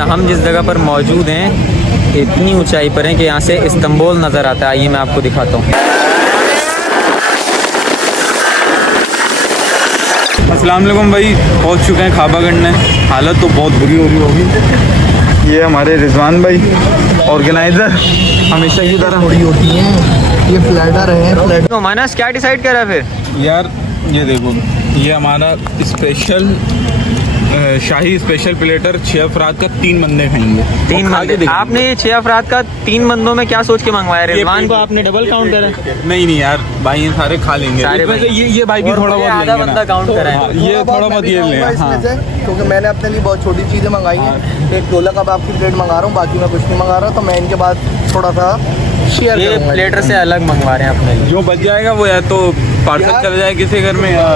हम जिस जगह पर मौजूद हैं इतनी ऊंचाई पर हैं कि यहाँ से इस्तांबुल नज़र आता है। आइए मैं आपको दिखाता हूँ। अस्सलाम वालेकुम भाई, पहुँच चुके हैं खाबा करने। हालत तो बहुत बुरी हो रही होगी। ये हमारे रिजवान भाई ऑर्गेनाइज़र हमेशा की तरह थोड़ी होती हैं, ये फ्लैटर है। तो मानस क्या डिसाइड करा फिर? यार ये देखो, ये हमारा स्पेशल शाही स्पेशल प्लेटर 6 अफराद का 3 बंदे खाएंगे। 3 बंदे? आपने 6 अफराद का 3 बंदों में क्या सोच के मंगवाया? रिजवान को आपने डबल काउंट करा? नहीं यार भाई, ये सारे खा लेंगे। ये भाई भी थोड़ा बहुत आधा बंदा काउंट करा है। ये थोड़ा बहुत ये ले, क्योंकि मैंने अपने लिए बहुत छोटी चीज़ें मंगाई हैं। एक टोला कबाब की प्लेट मंगा रहा हूँ, बाकी मैं कुछ नहीं मंगा रहा। तो मैं इनके बाद थोड़ा सा शेयर ये प्लेटर से अलग मंगवा रहे हैं अपने लिए। जो बच जाएगा वो या तो पार्सल चला जाए किसी घर में या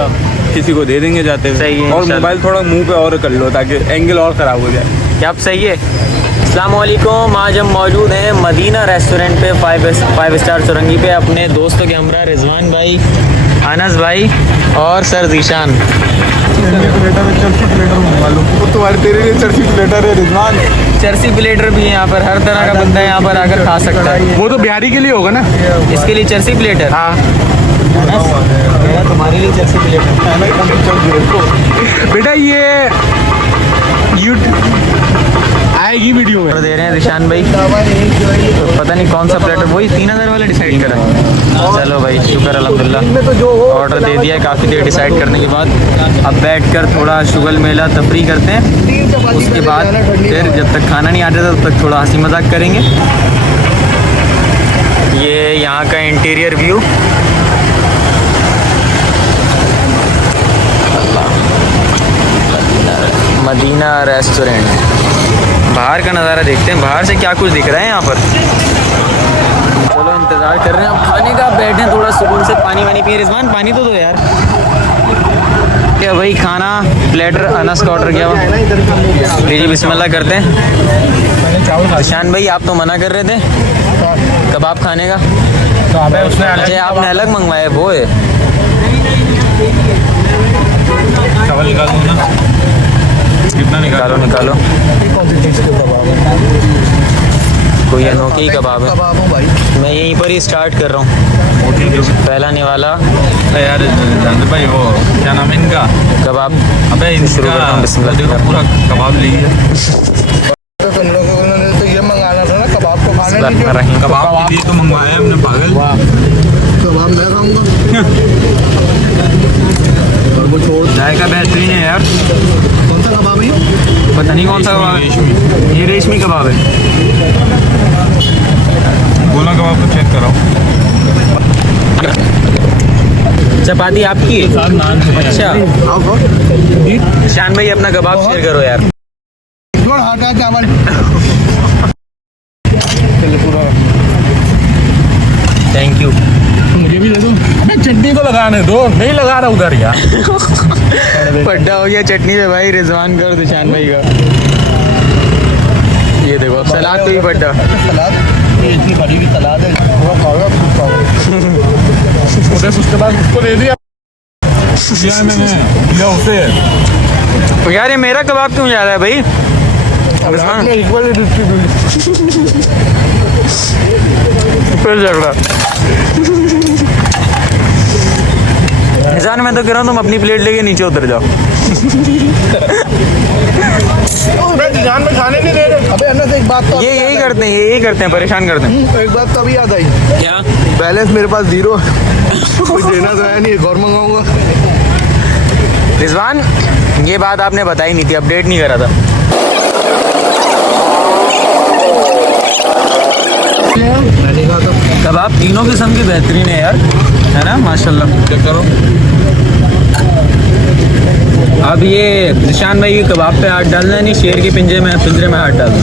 किसी को दे देंगे जाते हुए। सही है। और मोबाइल थोड़ा मुंह पे और कर लो ताकि एंगल और ख़राब हो जाए। क्या आप सही है? अस्सलाम वालेकुम। आज हम मौजूद हैं मदीना रेस्टोरेंट पे 5 स्टार चौरंगी पे अपने दोस्तों के हमरा रिजवान भाई, अनस भाई और सर जीशान। तुम्हारे तेरे लिए चर्सी प्लेटर है रिजवान। चर्सी प्लेटर भी है यहाँ पर, हर तरह का बंदा यहाँ पर आकर खा सकता है। वो तो बिहारी के लिए होगा ना, इसके लिए चर्सी प्लेटर। हाँ तुम्हारे लिए चर्सी प्लेटर बेटा। ये आएगी वीडियो में दे रहे हैं निशान भाई। तो पता नहीं कौन सा प्लेटर, वही 3000 वाला डिसाइड करा। चलो भाई शुक्र अल्हम्दुलिल्लाह, ऑर्डर दे दिया। काफ़ी देर डिसाइड करने के बाद अब बैठकर थोड़ा शुगल मेला तफरी करते हैं। उसके बाद फिर जब तक खाना नहीं आ जाता तब तक थोड़ा हंसी मजाक करेंगे। ये यहाँ का इंटीरियर व्यू, मदीना रेस्टोरेंट। बाहर का नज़ारा देखते हैं, बाहर से क्या कुछ दिख रहा है यहाँ पर। चलो इंतज़ार कर रहे हैं अब खाने का। बैठे थोड़ा सुकून से, पानी वानी पिए। रिजवान पानी तो दो यार। क्या भाई, खाना प्लेटर अनस का ऑर्डर किया हुआ। लीजिए बिस्मिल्लाह करते हैं। निशान भाई आप तो मना कर रहे थे कबाब खाने का, तो आपने अलग मंगवाया वो है। कितना निकालो। कोई अनोखी ही कबाब है। मैं यहीं पर ही स्टार्ट कर रहा हूँ। पहला निवाला यार भाई, वो क्या नाम है इनका? कबाब। अबे शुरू करता हूँ, बिस्मिल्लाह। पूरा कबाब लीजिए। तो तुम लोगों ने तो ये मंगाना था ना, कबाब को खाने के लिए। कबाब के लिए तो मंगवाया हमने, पागल। कबाब मैं खाऊंगा और वो छोड़। जायका बेहतरीन है यार। कौन सा कबाब है? पता नहीं कौन सा कबाब है। ये रेशमी कबाब है। गोला कबाब को चेक कराओ। चपाती आपकी है? अच्छा शान भाई अपना कबाब शेयर करो यार। छोड़ हटा चावल। Thank you. मुझे भी दे दो। अबे चटनी तो लगाने दो, नहीं लगा रहा उधर यार। पड्डा हो गया चटनी पे भाई रिजवान का और निशान भाई का। ये देखो सलाद तो ही पड्डा। सलाद इतनी बड़ी हुई सलाद है। उसके बाद उसको दे दिया मैंने, दिया उसे। तो यार ये मेरा कबाब क्यों जा रहा है भाई? फिर झगड़ा। निशान मैं तो कह रहा हूँ तुम अपनी प्लेट लेके नीचे उतर जाओ। जान में खाने नहीं दे रहे। अबे अन्ना से एक बात तो ये यही करते हैं परेशान करते हैं। एक बात तो अभी याद आई। क्या? बैलेंस मेरे पास 0, कुछ देना तो है नहीं, और मंगाऊंगा। रिजवान ये बात आपने बताई नहीं थी, अपडेट नहीं करा था। कबाब तीनों किस्म की बेहतरीन है यार, है ना? माशाल्लाह। चेक करो। अब ये निशान भाई के कबाब पे हाथ डालना है, नहीं शेर के पिंजरे में हाथ डालना।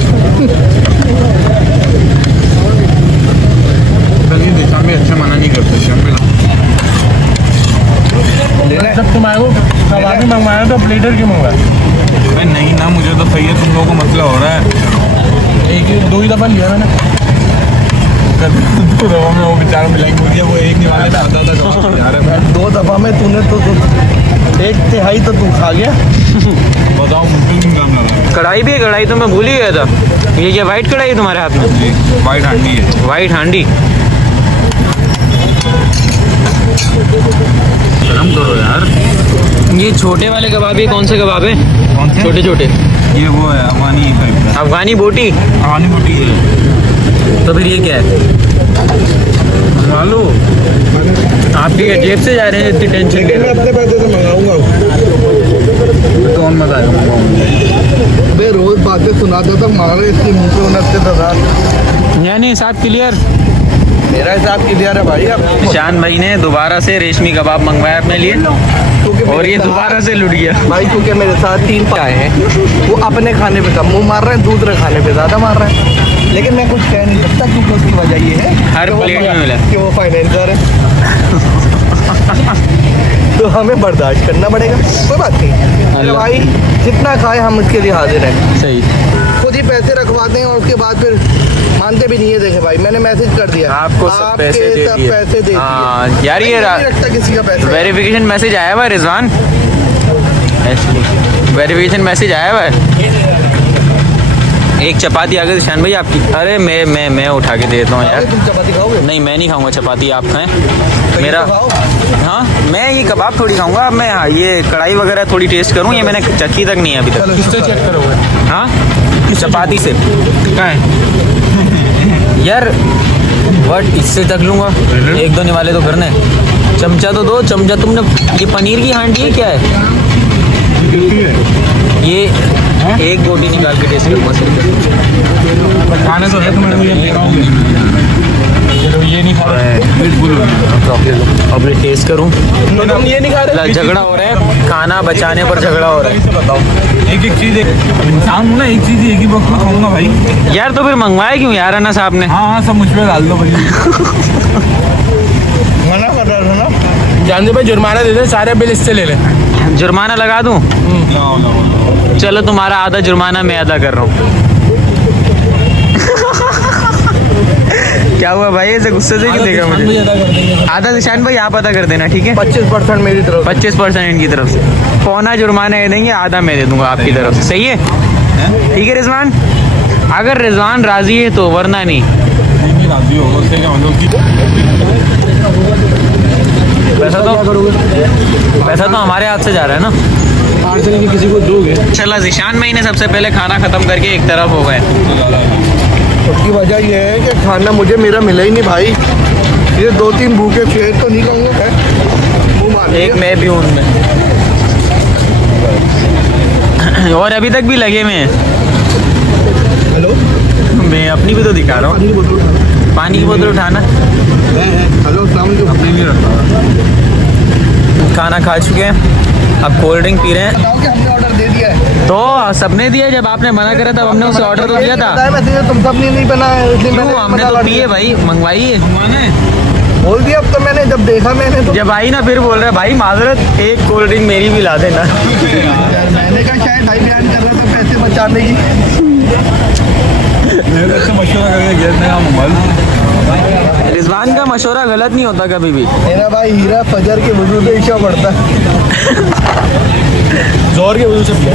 अच्छा मना नहीं करते। जब तुम आए हो कबाब ही मंगवाया तो प्लेटर क्यों मंगवाया? नहीं ना, मुझे तो सही है, तुम लोगों को मसला हो रहा है। एक 2 ही दफ़ा लिया मैंने। कर दो दफा में वो बेचारा मिलाएंगे मुझे वो एक निवाले में आता था जवाब यार मैं 2 दफा में तूने तो 1/3 तो तू खा गया। बताओ मुझे क्यों काम लगा कढ़ाई भी है, कढ़ाई तो मैं भूल ही गया था। ये क्या वाइट कढ़ाई है तुम्हारे हाथ में? जी वाइट हांडी है वाइट हांडी। गरम करो यार। ये छोटे वाले कबाब, ये कौन से कबाब है? कौन से? छोटे छोटे ये वो है अफगानी टाइप का अफगानी बोटी। अफगानी बोटी है। तो फिर ये क्या है? मालो आपकी जेब से जा रहे हैं, इतनी टेंशन ले रहे अपने पैसे से मंगाऊंगा। कौन मजा आएगा बे रोज बातें सुनाता था, मारे इसके मुंह पे 29,000। हैं? यानी हिसाब क्लियर। मेरा हिसाब क्लियर है भाई। अब शान भाई ने दोबारा से रेशमी कबाब मंगवाया अपने लिए और ये दोबारा से लुट गया। भाई क्योंकि मेरे साथ 3 आए हैं, वो अपने खाने पे कम मुँह मार रहे हैं, दूसरे खाने पे ज़्यादा मार रहे हैं। लेकिन मैं कुछ कह नहीं सकता क्योंकि उसकी वजह ये है हर कि वो प्लेट में मिला। कि वो फाइनेंसर है। तो हमें बर्दाश्त करना पड़ेगा, कोई बात नहीं। अरे अल्लाह। भाई जितना खाए हम उसके लिए हाजिर हैं। सही। खुद ही पैसे रखवाते हैं और उसके बाद फिर मानते भी नहीं है। देखे भाई मैंने मैसेज कर दिया, आपको सब आपके पैसे दे सब दिए। पैसे दे हाँ, दिए। यार ये नहीं रखता किसी का पैसा। वेरिफिकेशन मैसेज आया हुआ है रिजवान, वेरिफिकेशन मैसेज आया हुआ है। एक चपाती आ गई शान भाई आपकी। अरे मैं उठा के देता हूँ यार। तुम चपाती खाओगे? नहीं मैं नहीं खाऊंगा चपाती, आप खाएं। मेरा तो खाओ। हाँ, मैं ये कबाब थोड़ी खाऊंगा। मैं ये कढ़ाई वगैरह थोड़ी टेस्ट करूँ, ये मैंने चखी तक नहीं है अभी तक। चलो इससे चेक करोगे? हाँ, चपाती से कहाँ है यार? बट इससे तक लूँगा, 1-2 निवाले तो करने। चमचा तो दो, चमचा तुमने। ये पनीर की हांडी है क्या है? ये एक बोटी निकाल के टेस्ट करूँगा सिर्फ। खाने तो है चलो ये नहीं खा रहे अब मैं टेस्ट करूँ। तो तुम ये नहीं खा रहे? झगड़ा हो रहा है, खाना बचाने पर झगड़ा हो रहा है। बताओ एक एक चीज इंसान हूँ ना, एक चीज एक ही वक्त में खाऊंगा भाई। यार तो फिर मंगवाया क्यों यार अन्ना साहब ने? हाँ हाँ सब मुझ पे डाल दो भाई। मना कर रहा था ना। जानते भाई जुर्माना दे दे, सारे बिल इससे ले ले। जुर्माना लगा दूँ? चलो तुम्हारा आधा जुर्माना मैं अदा कर रहा हूँ। क्या हुआ भाई, ऐसे गुस्से से क्यों देखा मुझे? आधा निशान भाई आप अदा कर देना, ठीक है? 25% मेरी तरफ। 25% इनकी तरफ से, पौना जुर्माना ये देंगे, आधा मैं दे दूंगा आपकी तरफ से। सही है? ठीक है रिजवान, अगर रिजवान राजी है तो, वरना नहीं। राजी होगा उससे क्या मतलब पैसा तो हमारे हाथ से जा रहा है ना। पार्सल भी किसी को दोगे? चला जिशान भाई ने सबसे पहले खाना खत्म करके एक तरफ हो गए। उसकी वजह ये है कि खाना मुझे मेरा मिला ही नहीं भाई। ये 2-3 भूखे पेट तो नहीं कहूँगा, वो मान एक मैं भी हूँ उनमें, और अभी तक भी लगे हुए हैं। हेलो, मैं अपनी भी तो दिखा रहा हूँ। पानी की बोतल उठाना। हेलो अस्सलाम वालेकुम। अपने लिए रखा खाना खा चुके हैं, अब कोल्ड ड्रिंक पी रहे हैं। बताओ कि हमने ऑर्डर दे दिया है। तो सबने दिया, जब आपने मना करा तब हमने उसे ऑर्डर तो दिया था। बताया वैसे तुम सब ने नहीं बनाया, इसलिए मैंने क्यों? हमने मना तो कर पिए दिया। भाई, मंगवाइए। बोल दिया अब तो मैंने, जब देखा मैंने तो। जब आई ना फिर बोल रहा है भाई माजरत, एक कोल्ड ड्रिंक मेरी भी ला देना। मैंने कहा शायद भाई बयान कर रहे थे पैसे बचाने की। मेरे से मशवरा करके गया था मोबाइल। रिजवान का मशवरा गलत नहीं होता कभी भी। मेरा भाई हीरा फजर के वजू से ईशा पड़ता है। जोर के वजह से पिया।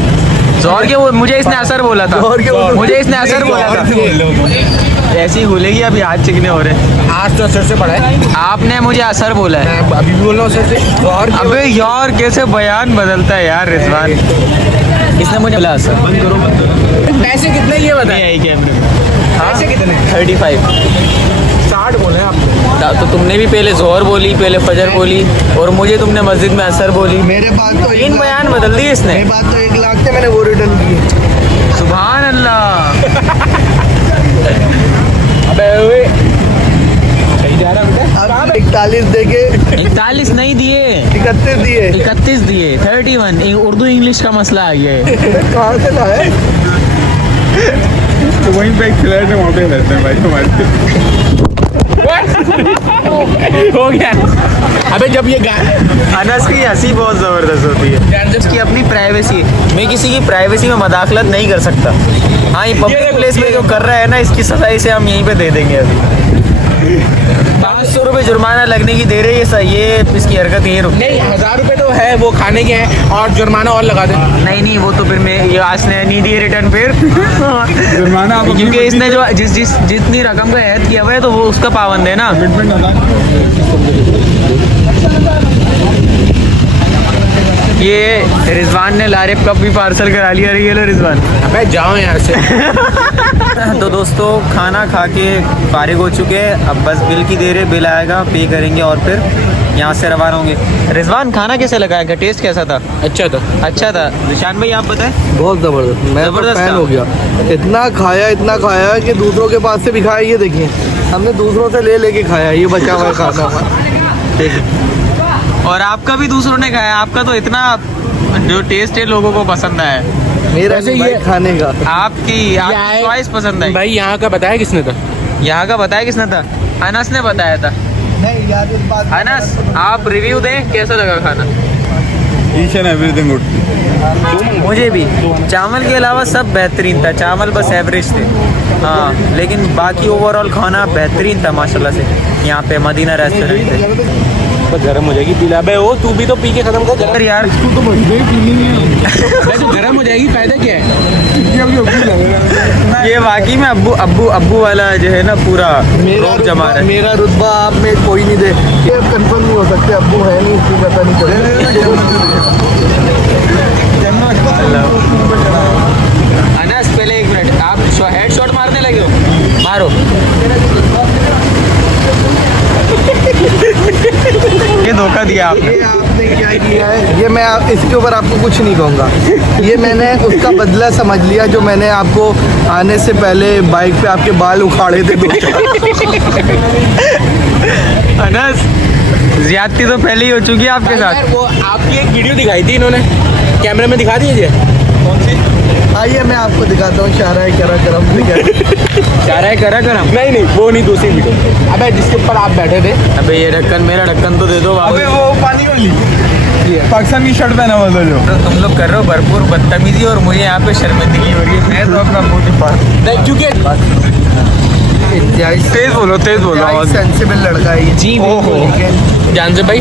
जोर के वो मुझे इसने असर बोला था, जोर के वजह से- मुझे इसने असर बोला था। ऐसी खुलेगी, अभी हाथ चिकने हो रहे हैं। आज तो असर से पड़ा है। आपने मुझे असर बोला है। मैं अभी भी बोल रहा हूँ असर से। जोर के अबे यार कैसे बयान बदलता है यार रिजवान। इसने मुझे बोला असर। पैसे कितने ये नहीं बताए? आई कैमरे में। पैसे कितने? 35। 60 बोले आपको। तो तुमने भी पहले जोहर बोली, पहले फजर बोली, और मुझे तुमने मस्जिद में असर बोली। मेरे पास तो तीन बयान बदल दिए इसने। मेरे पास तो 1 लाख थे, मैंने वो रिटर्न किए। सुभान अल्लाह। अबे ओए कहीं जा रहा बेटा? अब 41 देके 41 नहीं दिए, 31 दिए। 31 दिए। 31 उर्दू इंग्लिश का मसला आ गया है। कहाँ से लाए? तो वहीं पे एक फ्लैट है, वहाँ पे रहते हैं भाई हमारे। हो गया। अबे जब ये गाय अनस की हंसी बहुत ज़बरदस्त होती है, उसकी अपनी प्राइवेसी। मैं किसी की प्राइवेसी में मदाखलत नहीं कर सकता। हाँ, ये पब्लिक प्लेस में जो कर रहा है ना, इसकी सजा इसे हम यहीं पे दे देंगे अभी। 500 रुपये जुर्माना लगने की दे रही है सर, ये इसकी हरकत ये रुक। नहीं 1000 रुपए तो है, वो खाने के हैं और जुर्माना और लगा दे। नहीं नहीं, वो तो फिर मैं ये आज ने नहीं दिए रिटर्न फिर जुर्माना आप अपनी क्योंकि इसने जो जितनी रकम का ऐड किया हुआ है तो वो उसका पाबंद है ना। ये रिजवान ने लारेब कप भी पार्सल करा लिया। ये लो रिजवान। अबे जाओ यहाँ से। तो दोस्तों खाना खा के फारिग हो चुके हैं, अब बस बिल की देर है, बिल आएगा पे करेंगे और फिर यहाँ से रवाना होंगे। रिजवान खाना कैसे लगा? टेस्ट कैसा था? अच्छा था। अच्छा था। निशान भाई आप बताएं। बहुत जबरदस्त, मैं तो जबरदस्त फैन था। हो गया। इतना खाया कि दूसरों के पास से भी खाया। ये देखिए हमने दूसरों से ले लेके खाया, ये बचा हुआ खाना हमारा। देखिए और आपका भी दूसरों ने खाया, आपका तो इतना जो टेस्ट है लोगों को पसंद आया। मेरा वैसे नहीं भाई ये- खाने का। आपकी चॉइस पसंद आई। भाई यहाँ का बताया किसने था? यहाँ का बताया किसने था? अनस ने बताया था। नहीं यार इस बात अनस आप रिव्यू दें, कैसा लगा खाना? Each and everything good. मुझे भी चावल के अलावा सब बेहतरीन था, चावल बस एवरेज थे हाँ, लेकिन बाकी ओवरऑल खाना बेहतरीन था माशाल्लाह से। यहाँ पे मदीना रेस्टोरेंट पे। बस गर्म हो जाएगी पीला। बे वो तू भी तो पी के खत्म कर। अरे यार तो बढ़िया ही पीनी बे तो गर्म हो जाएगी, फायदा क्या है? ये वाकई में अब्बू वाला जो है ना पूरा रोब जमा रहा है। मेरा रुतबा आप में कोई नहीं दे, ये कंफर्म नहीं हो सकते। अब्बू है नहीं, इसकी पता नहीं चल। अनस पहले 1 मिनट, आप हेड शॉट मारने लगे हो? मारो। ये धोखा दिया आपने। ये आपने क्या किया है, ये मैं इसके ऊपर आपको कुछ नहीं कहूँगा। ये मैंने उसका बदला समझ लिया जो मैंने आपको आने से पहले बाइक पे आपके बाल उखाड़े थे 2 अनस ज्यादती तो पहले ही हो चुकी है आपके साथ। यार वो आपकी एक वीडियो दिखाई थी इन्होंने, कैमरे में दिखा दीजिए। आइए मैं आपको दिखाता हूँ। शारा है करा करम चाह रहा है करा करम। नहीं नहीं वो नहीं, दूसरी वीडियो। अबे जिसके ऊपर आप बैठे थे। अबे ये ढक्कन, मेरा ढक्कन तो दे दो अबे वापस। वो पानी वाली पाकिस्तान की शर्ट पहना हुआ था जो। तो तुम लोग कर रहे हो भरपूर बदतमीजी और मुझे यहाँ पे शर्मिंदगी हो रही है। मैं तो अपना मुंह छिपा। नहीं क्योंकि तेज बोलो आवाज। सेंसिबल लड़का है ये। जी ओहो। जान से भाई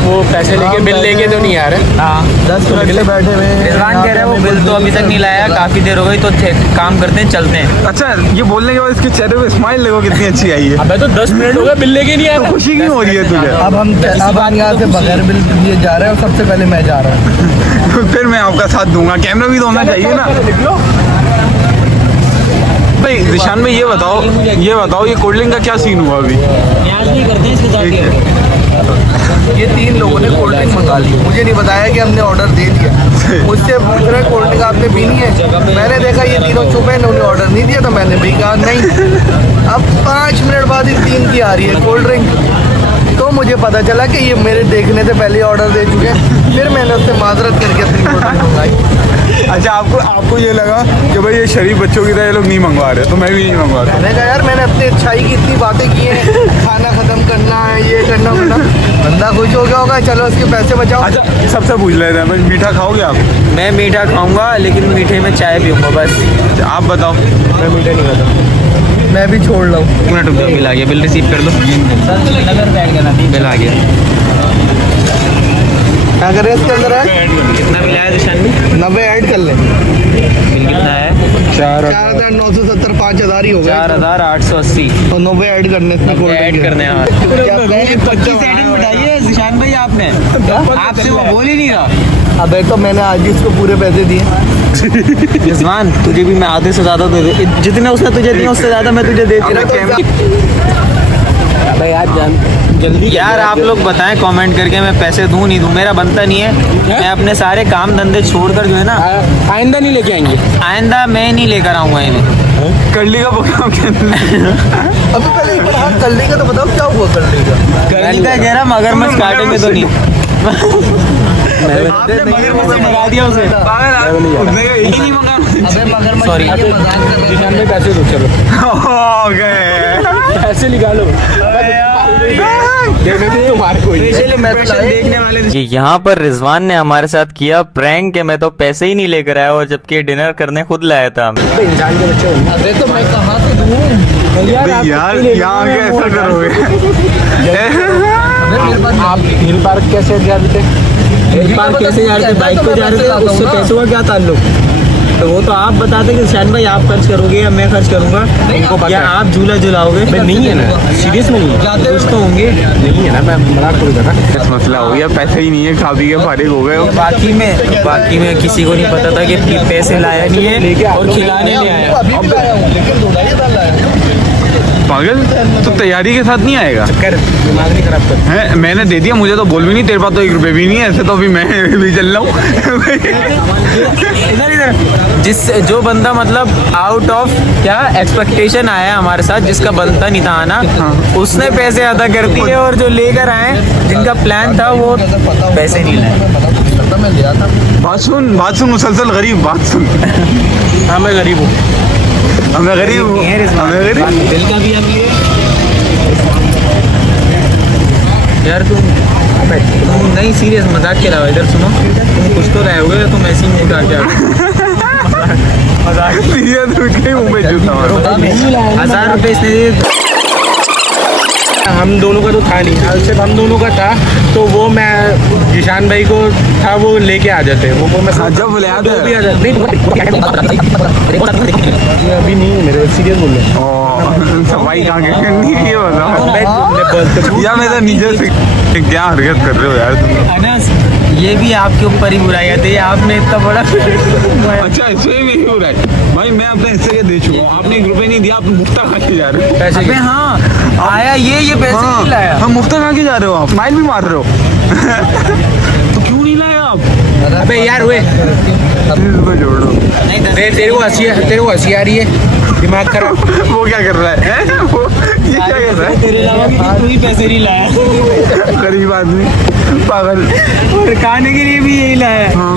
वो पैसे लेके बिल लेके तो नहीं आ रहे। हाँ 10 मिनट से बैठे हुए हैं। रिजवान कह रहे हैं वो बिल तो अभी तक नहीं लाया, काफी देर हो गई, तो काम करते हैं चलते हैं। अच्छा ये बोलने के बाद इसके चेहरे पे स्माइल देखो कितनी अच्छी आई है। अबे तो 10 मिनट हो गए बिल लेके नहीं आ तो रहा। खुशी क्यों हो रही है तुझे? अब हम यहाँ से बगैर बिल दिए जा रहे हैं और सबसे पहले मैं जा रहा हूँ। फिर मैं आपका साथ दूंगा, कैमरा भी तो होना चाहिए ना भाई। निशान भाई ये बताओ ये कोल्ड ड्रिंक का क्या सीन हुआ अभी? करते हैं इसके साथ। ये 3 लोगों ने कोल्ड ड्रिंक मंगा ली, मुझे नहीं बताया कि हमने ऑर्डर दे दिया। मुझसे पूछ रहे कोल्ड ड्रिंक आपने पीनी है? मैंने देखा ये तीनों चुप हैं, इन्होंने ऑर्डर नहीं दिया तो मैंने भी कहा नहीं। अब 5 मिनट बाद इन 3 की आ रही है कोल्ड ड्रिंक, तो मुझे पता चला कि ये मेरे देखने से पहले ऑर्डर दे चुके हैं। फिर मैंने उससे माजरत करके अपनी कोल्ड मंगाई। अच्छा आपको ये लगा कि भाई ये शरीफ बच्चों की तरह ये लोग नहीं मंगवा रहे, तो मैं भी नहीं मंगवा रहा। मैंने कहा यार मैंने अपनी अच्छाई की इतनी बातें की हैं, खाना खत्म करना है, ये करना करना। बंदा खुश हो गया होगा, चलो उसके पैसे बचाओ। अच्छा सबसे पूछ लेते हैं भाई, मीठा खाओगे आप? मैं मीठा खाऊंगा, लेकिन मीठे में चाय पीऊंगा बस। आप बताओ। मैं मीठा नहीं खाता, मैं भी छोड़ रहा हूँ। 1 मिनट रुक जाओ, बिल आ गया, बिल रिसीव कर दो। बिल आ गया। क्या कर रहे हैं इसके अंदर है? कितना बिल आया निशान भी? 90 ऐड कर लें। बिल कितना है? 4,970, 5,000 ही हो गए 4,880 और 90 ऐड करने इसमें कोल्ड ऐड ड्रिंक है। करने हैं। क्या पहले 25 एडिंग बताइए निशान भाई आपने, आपसे वो बोल ही नहीं रहा। अबे तो मैंने आज ही इसको पूरे पैसे दिए। रिजवान तुझे भी मैं आधे से ज्यादा दे दे, जितने उसने तुझे दिए उससे ज्यादा मैं तुझे दे मेरा दूँ। तो भाई यार जल्दी यार आप लोग बताएं कमेंट करके, मैं पैसे दूं नहीं दूं, मेरा बनता नहीं है। मैं अपने सारे काम धंधे छोड़कर जो है ना, आइंदा नहीं लेके आएंगे। आइंदा मैं नहीं लेकर आऊंगा इन्हें। कल्ली का प्रोग्राम क्या अभी पहले एक बार हाथ कर लेगा तो बताओ क्या हुआ कर लेगा। कल का कह रहा मगरमच्छ काटेंगे तो नहीं। आपने मगरमच्छ मंगा दिया उसे। नहीं मंगा। अबे मगर Sorry. निशान में पैसे दो, चलो हो गए। पैसे निकालो। तुम्हारे कोई देखने वाले ये यहाँ पर रिजवान ने हमारे साथ किया प्रैंक के मैं तो पैसे ही नहीं लेकर आया, और जबकि डिनर करने खुद लाया था। इंसान के बच्चे होंगे। अबे तो मैं कहाँ से दूँ? भाई यार यहाँ के ऐसा करोगे आप हिल पार्क कैसे जा रहे थे? हिल पार्क कैसे जा रहे थे? बाइक पे जा रहे थे, उससे पैसों का क्या ताल्लुक? तो वो तो आप बताते कि शान भाई आप खर्च करोगे या मैं खर्च करूंगा, उनको पता या है। आप झूला झुलाओगे? नहीं है ना, सीरियस में नहीं है, कुछ तो होंगे। नहीं है ना, मैं मजाक थोड़ी कर रहा। बस मसला हो गया, पैसे ही नहीं है, खा पी के फारिग हो गए हो। बाकी में किसी को नहीं पता था कि पैसे लाया नहीं है और खिलाने नहीं आया। अभी भी आया हूँ, लेकिन धुलाई डाल आया। पागल, तो तैयारी के साथ नहीं आएगा? कर दिमाग नहीं खराब कर। है मैंने दे दिया, मुझे तो बोल भी नहीं, तेरे पास तो 1 रुपये भी नहीं है, ऐसे तो अभी मैं भी चल रहा हूँ। जो बंदा मतलब आउट ऑफ क्या एक्सपेक्टेशन आया हमारे साथ, जिसका बनता नहीं था आना, उसने पैसे अदा कर दिए, और जो लेकर आए जिनका प्लान था वो पैसे नहीं लाए। मैं लिया था। बात सुन मुसलसल गरीब, बात सुन। हाँ मैं गरीब हूँ। हमें गरीब हमें गरीब दिल का भी हम लिए यार। तुम नहीं सीरियस, मजाक के अलावा इधर सुनो, तुम कुछ तो रहे होगे, तुम ऐसी मुंह उठा के सीरियस कहीं मुंह पे जूता मारो। 1000 रुपये इसने दिए। हम दोनों का तो था नहीं, सिर्फ हम दोनों का था, तो वो मैं जिशान भाई को था, वो लेके आ जाते, वो मैं हाँ, जब ले आते वो भी आ जाते। नहीं अभी नहीं है मेरे, सीरियस बोल रहे ओ, सफाई कहाँ के करनी है ये बताओ हैं। यार। मैं तो नीचे से क्या हरकत कर रहे हो यार तुम? अनस, ये भी आपके ऊपर ही बुराई आती है, आपने इतना बड़ा अच्छा इससे भी हो रहा है भाई, मैं अपने हिस्से के दे चुका हूँ, आपने 1 रुपये नहीं दिया, आप मुफ्ता खा के जा रहे हो। पैसे अबे हाँ आया ये पैसे नहीं लाया। हम मुफ्ता खा के जा रहे हो, आप स्माइल भी मार रहे हो। तो क्यों नहीं लाया आप? अबे यार वे इसको जोड़ो। तेरे को हंसी आ रही है, दिमाग खराब। वो क्या कर रहा है? हैं? वो ये क्या कर रहा है? तेरे अलावा किसी कोई पैसे नहीं लाया, गरीब आदमी पागल। और खाने के लिए भी यही लाया। हाँ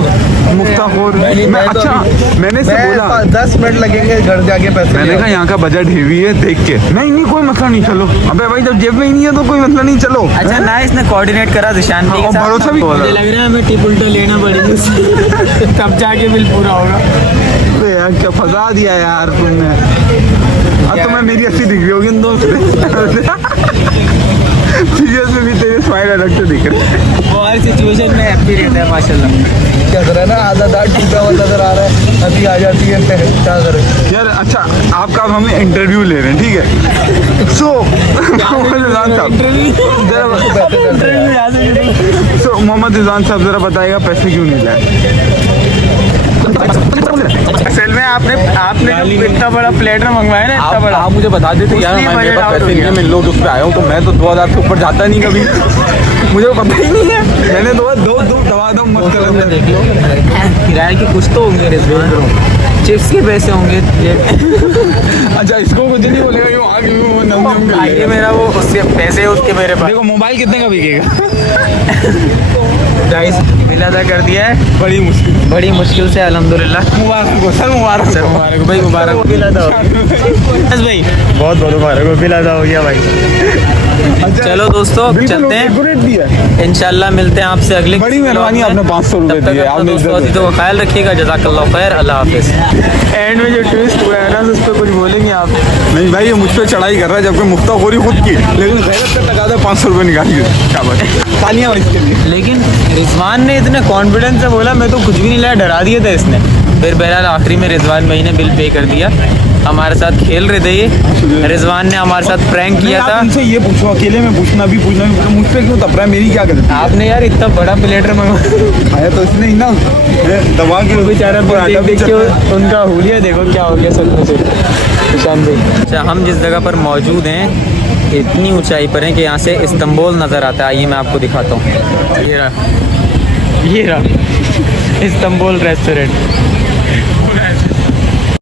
मुफ्ताखोर। मैं अच्छा मैंने इससे बोला, 10 मिनट लगेंगे घर जाके पैसे मैंने कहा यहाँ का बजट हेवी है, देख के नहीं कोई मसला नहीं, चलो। अबे भाई जब जेब में ही नहीं है तो कोई मसला नहीं, चलो। अच्छा ना, इसने कोऑर्डिनेट करा दिशान भाई के और साथ। भरोसा भी मुझे लग रहा है हमें टिप उल्टा लेना पड़ेगा उससे, तब जाके बिल पूरा होगा। अबे यार क्या फंसा दिया यार तुमने। अब तो मैं मेरी 80 दिख रही होगी इन दोस्त सीरियस में भी तेरे स्माइल अलग से दिख रहे हैं। वो हर सिचुएशन में हैप्पी रहता है माशाल्लाह। क्या कर रहा है ना, आधा दांत टूटा हुआ नजर आ रहा है, अभी आ जाती है, क्या करे। यार अच्छा आपका हम इंटरव्यू ले रहे हैं, ठीक है? सो मोहम्मद रिजवान साहब मोहम्मद रिजवान साहब जरा बताएगा पैसे क्यों नहीं लाए? असल में आपने जो इतना बड़ा प्लेटर मंगवाया ना, इतना बड़ा, आप मुझे बता देते यार, उसमें हमारे budget पास out पैसे हो नहीं है, गया। मैं लोड उस पर आया हूँ, तो मैं तो 2000 से ऊपर जाता नहीं कभी। मुझे तो पता ही नहीं है, मैंने दो दबा दो मत कर। देख लो किराए के कुछ तो होंगे, चिप्स के पैसे होंगे। अच्छा इसको कुछ नहीं बोलेगा, ये आगे आगे मेरा वो उसके पैसे उसके मेरे पास। देखो मोबाइल कितने का बिकेगा? गाइस बिल अदा कर दिया है, बड़ी मुश्किल से अल्हम्दुलिल्लाह। मुबारक हो सर, मुबारक सर मुबारक हो भाई, मुबारक हो। बिल अदा हो गया बस भाई, बहुत बहुत मुबारक हो, बिल अदा हो गया भाई। चलो दोस्तों अब चलते हैं, इंशाल्लाह मिलते हैं आपसे अगले बड़ी मेहरबानी, आपने 500 रुपए दिए, आपने दोस्तों इज्जत तो ख्याल रखिएगा, जज़ाकल्लाह खैर, अल्लाह हाफिज़। एंड में जो ट्विस्ट हुआ है ना, उस पर कुछ बोलेंगे आप? नहीं भाई ये मुझ पर चढ़ाई कर रहा है, जबकि मुफ्ताखोरी खुद की, लेकिन गैरत का तकादा 500 रुपये निकाल के क्या बात है, तालियां इसके लिए। लेकिन रिजवान ने इतने कॉन्फिडेंस से बोला, मैं तो कुछ भी नहीं लाया, डरा दिया था इसने। फिर बहरहाल आखिरी में रिजवान भाई ने बिल पे कर दिया। हमारे साथ खेल रहे थे ये, रिजवान ने हमारे साथ प्रैंक किया आप था। इनसे ये पूछो, अकेले में पूछना भी मुझ पे क्यों तप रहा है, मेरी क्या गलती? आपने यार इतना बड़ा प्लेटर मंगवाया, आया तो इसने ही ना दबा के बेचारा देख के उनका हुलिया देखो क्या हो गया सच में निशान भाई। अच्छा हम जिस जगह पर मौजूद हैं इतनी ऊंचाई पर हैं कि यहाँ से इस्तांबुल नज़र आता है। आइए मैं आपको दिखाता हूँ, ये रहा इस्तांबुल रेस्टोरेंट।